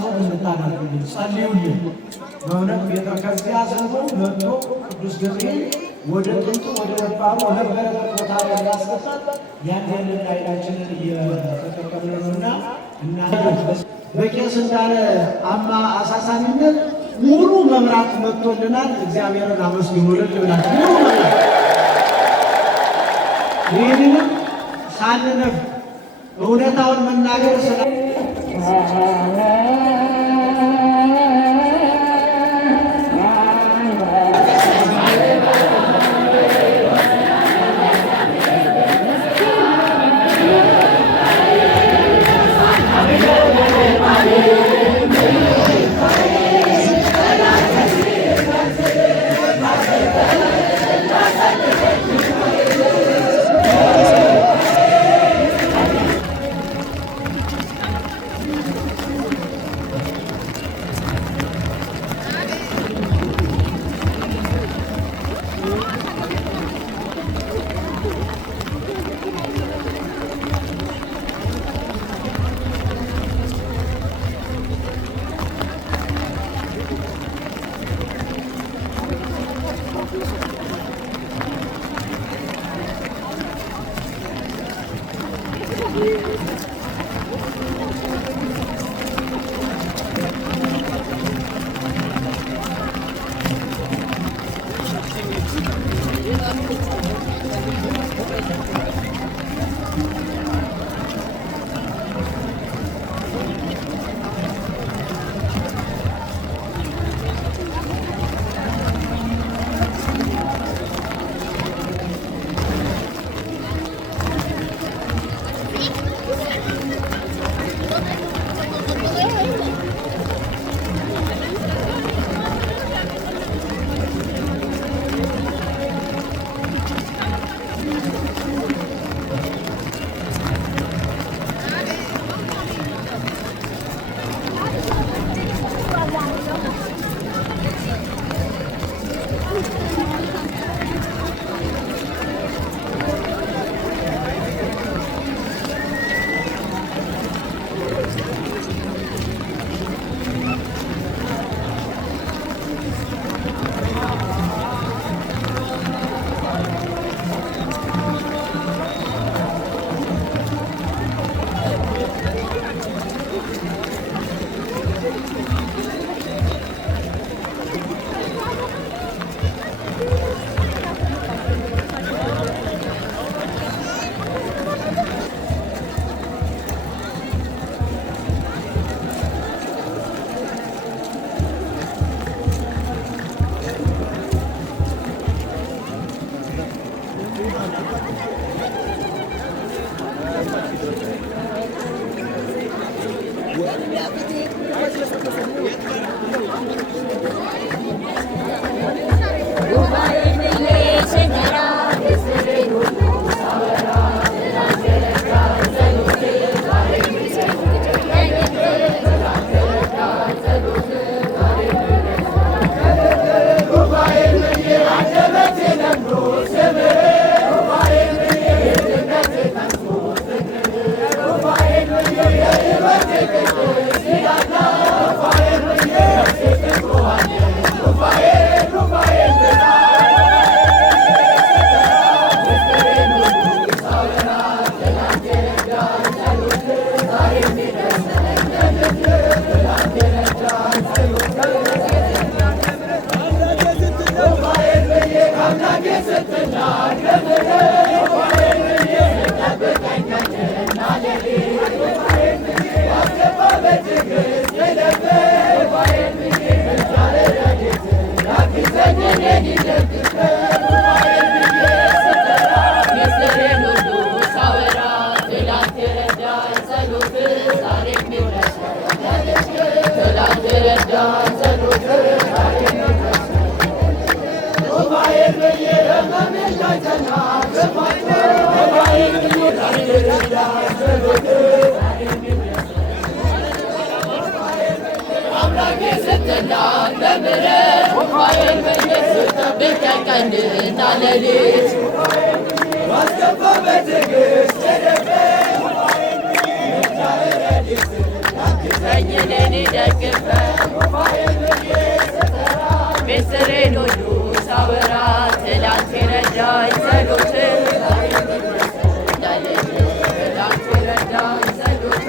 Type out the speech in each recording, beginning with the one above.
ጸሎት እንድታደርጉልን ጸልዩልን። በእውነት ቤተክርስቲያ ሰልፎ መጥቶ ቅዱስ ገብርኤል ወደ ጥንቱ ወደ ነባሩ ነበረበት ቦታ ላይ ያስገባል። ያንን ኃይላችንን እየተጠቀምን ነውና እናንተ በቄስ እንዳለ አሳሳቢነት ሙሉ መብራት መጥቶልናል። እግዚአብሔርን አመስግኑልን ብላችሁ ሙሉ መብራት ይህንንም ሳንነፍ እውነታውን መናገር ስለ Thank የኔ ደግፈ ቤተሰሬን ሁሉ ሳወራ ትላንት ረዳኝ ጸሎት ትላንት ረዳኝ ጸሎት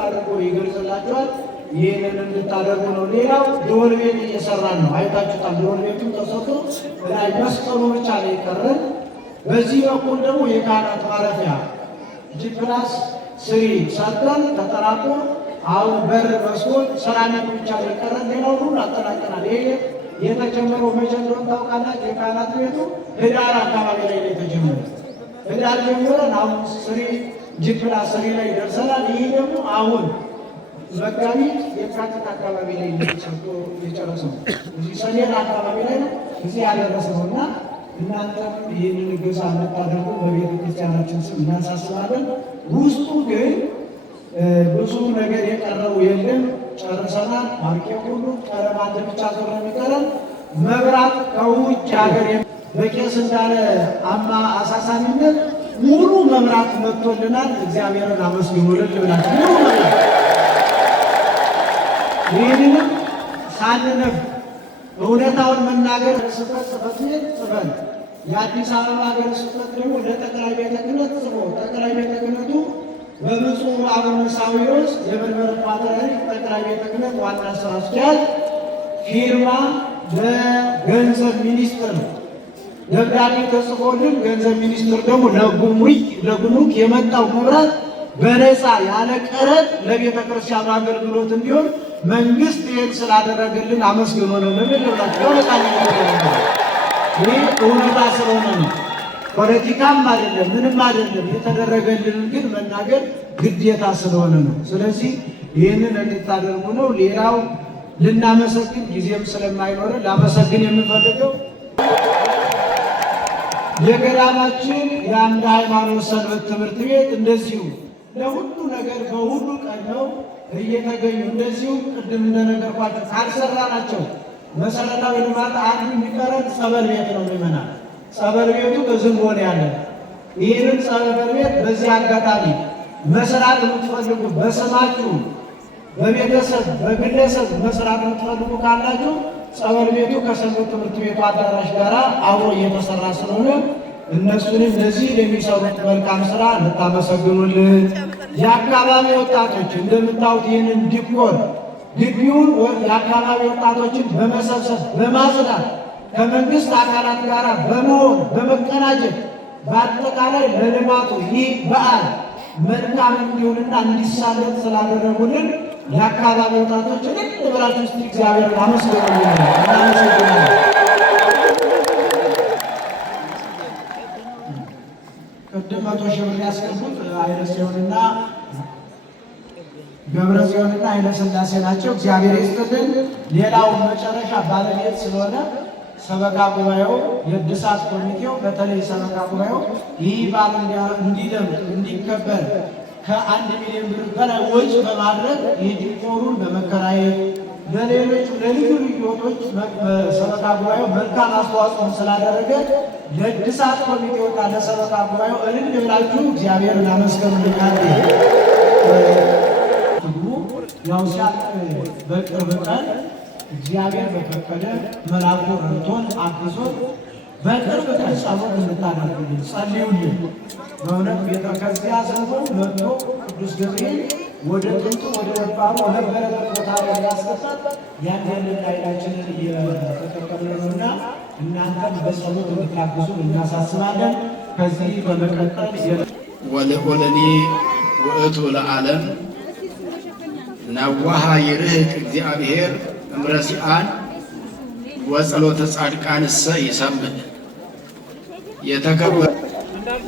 አድርጎ ይገልጽላችኋል። ይህንን እንድታደርጉ ነው። ሌላው ደወል ቤት እየሰራን ነው። አይታችሁታል። ደወል ቤቱ ተሰርቶ ላይ መስቀሉ ብቻ ነው የቀረን። በዚህ በኩል ደግሞ የካህናት ማረፊያ ጂፕላስ ስሪ ሰርተን ተጠራቆ አሁን በር መስኮት ሰራሚክ ብቻ ነው የቀረን። ሌላው ሁሉ አጠናቀናል። ይሄ የተጀመረው መቼ እንደሆነ ታውቃላችሁ? የካህናት ቤቱ ህዳር አካባቢ ላይ ነው የተጀመረው። ህዳር ጀምረን አሁን ስሪ ጂፕላስ ስሪ ላይ ደርሰናል። ይሄ ደግሞ አሁን መጋቢት የካቲት አካባቢ ላይ ሰርቶ የጨረሰው እዚህ ሰኔን አካባቢ ላይ ነው እዚህ ያደረሰው እና እናንተም ይህንን እገዛ እንድታደርጉ በቤተ ክርስቲያናችን ስም እናሳስባለን። ውስጡ ግን ብዙ ነገር የቀረው የለም፣ ጨርሰናል። ማርኬው ሁሉ ቀለም አንድ ብቻ ዞር የሚቀረን መብራት ከውጭ ሀገር በቄስ እንዳለ አሳሳሚነት ሙሉ መብራት መጥቶልናል። እግዚአብሔርን አመስግኑልን ልብላችሁ ሙሉ መብራት። ይህንንም ሳንነፍ እውነታውን መናገር ስህተት ጽሕፈት ቤት ጽፈን የአዲስ አበባ ሀገረ ስብከት ደግሞ ለጠቅላይ ቤተ ክህነት ጽፎ ጠቅላይ ቤተ ክህነቱ በብፁዕ አቡነ ሳዊሮስ የመንበረ ፓትርያርክ ጠቅላይ ቤተ ክህነት ዋና ስራ አስኪያጅ ፊርማ ለገንዘብ ሚኒስትር ደብዳቤ ተጽፎልን ገንዘብ ሚኒስትር ደግሞ ለጉምሩክ የመጣው መብራት በነፃ ያለ ቀረጥ ለቤተ ክርስቲያኑ አገልግሎት እንዲሆን መንግስት ይህን ስላደረገልን አመስግኖ ነው ለምንላችሁ ለቃል ይህ እውነታ ስለሆነ ነው። ፖለቲካም አይደለም ምንም አይደለም። የተደረገልንን ግን መናገር ግዴታ ስለሆነ ነው። ስለዚህ ይህንን እንድታደርጉ ነው። ሌላው ልናመሰግን ጊዜም ስለማይኖር ላመሰግን የምፈልገው የገዳማችን የአምደ ሃይማኖት ሰንበት ትምህርት ቤት እንደዚሁ ለሁሉ ነገር በሁሉ ቀድመው እየተገኙ እንደዚሁ ቅድም እንደነገርኳቸው ካልሰራናቸው መሰረታዊ ልማት አንዱ የሚቀረን ጸበል ቤት ነው። ምእመናን ጸበል ቤቱ በዝንጎ ነው ያለ። ይህንን ጸበል ቤት በዚህ አጋጣሚ መስራት የምትፈልጉ በስማችሁ በቤተሰብ በግለሰብ መስራት የምትፈልጉ ካላችሁ ጸበል ቤቱ ከሰንበት ትምህርት ቤቱ አዳራሽ ጋር አብሮ እየተሰራ ስለሆነ እነሱንም ለዚህ ለሚሰሩት መልካም ስራ ልታመሰግኑልን። የአካባቢ ወጣቶች እንደምታዩት ይህንን ዲኮር ግቢውን የአካባቢ ወጣቶችን በመሰብሰብ በማጽዳት ከመንግስት አካላት ጋር በመሆን በመቀናጀት በአጠቃላይ ለልማቱ ይህ በዓል መልካም እንዲሆንና እንዲሳለጥ ስላደረጉልን የአካባቢ ወጣቶችን ብላችሁ ውስጥ እግዚአብሔር አመስግኑልን። እናመሰግናለን። ቅድም 100 ሺህ ብር ያስገቡት ኃይለ ጽዮንና ገብረ ጽዮንና ኃይለ ሥላሴ ናቸው። እግዚአብሔር ይስጥልን። ሌላው መጨረሻ ባለቤት ስለሆነ ሰበካ ጉባኤው የእድሳት ኮሚቴው በተለይ ሰበካ ጉባኤው ይህ በዓል እንዲደምቅ እንዲከበር ከ1 ሚሊዮን ብር በላይ ወጪ በማድረግ የዲኮሩን በመከራየት ለሌሎች ለልዩ ልዩ ወጦች ሰበካ ጉባኤው መልካም አስተዋጽኦ ስላደረገ ለእድሳት ኮሚቴውና ለሰበካ ጉባኤው እልል ብላችሁ እግዚአብሔርን አመስግኑልኝ። ያው ሲያልቅ በቅርብ ቀን እግዚአብሔር በፈቀደ መልአኩ ረድቶን አግዞን በቅርብ ቀን ጸሎት እንድታደርጉልን ጸልዩልን። በእውነት ቤተ ከዚያ ዘንቦ መጥቶ ቅዱስ ገብርኤል ወደ ጥንቱ ወደ ነባሩ ወደነበረበት ቦታ ላይ ያስገባት ያንን ኃይላችንን እየተጠቀምን ነውና እናንተም በጸሎት እንድታግዙ እናሳስባለን። ከዚህ በመቀጠል ወለኔ ውእቱ ለዓለም ነዋሃ ይርህቅ እግዚአብሔር እምረሲአን ወጸሎተ ጻድቃንሰ ይሰምዕ። የተከበረ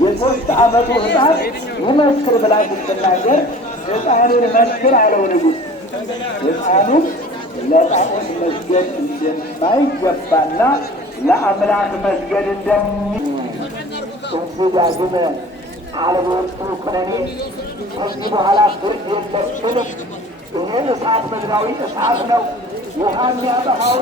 የ3 ዓመቱ ሕፃን ይመስክር ብላ ስትናገር ሕፃኑን መስክር አለው ንጉሥ። ሕፃኑም ለጣዖት መስገድ እንደማይገባና ለአምላክ መስገድ እንግዳግመ አልቦቱ ኩነኔ ከዚህ በኋላ ፍርድ የለብንም። ይሄ እሳት ምድራዊ እሳት ነው። ውሃ የሚያጠፋው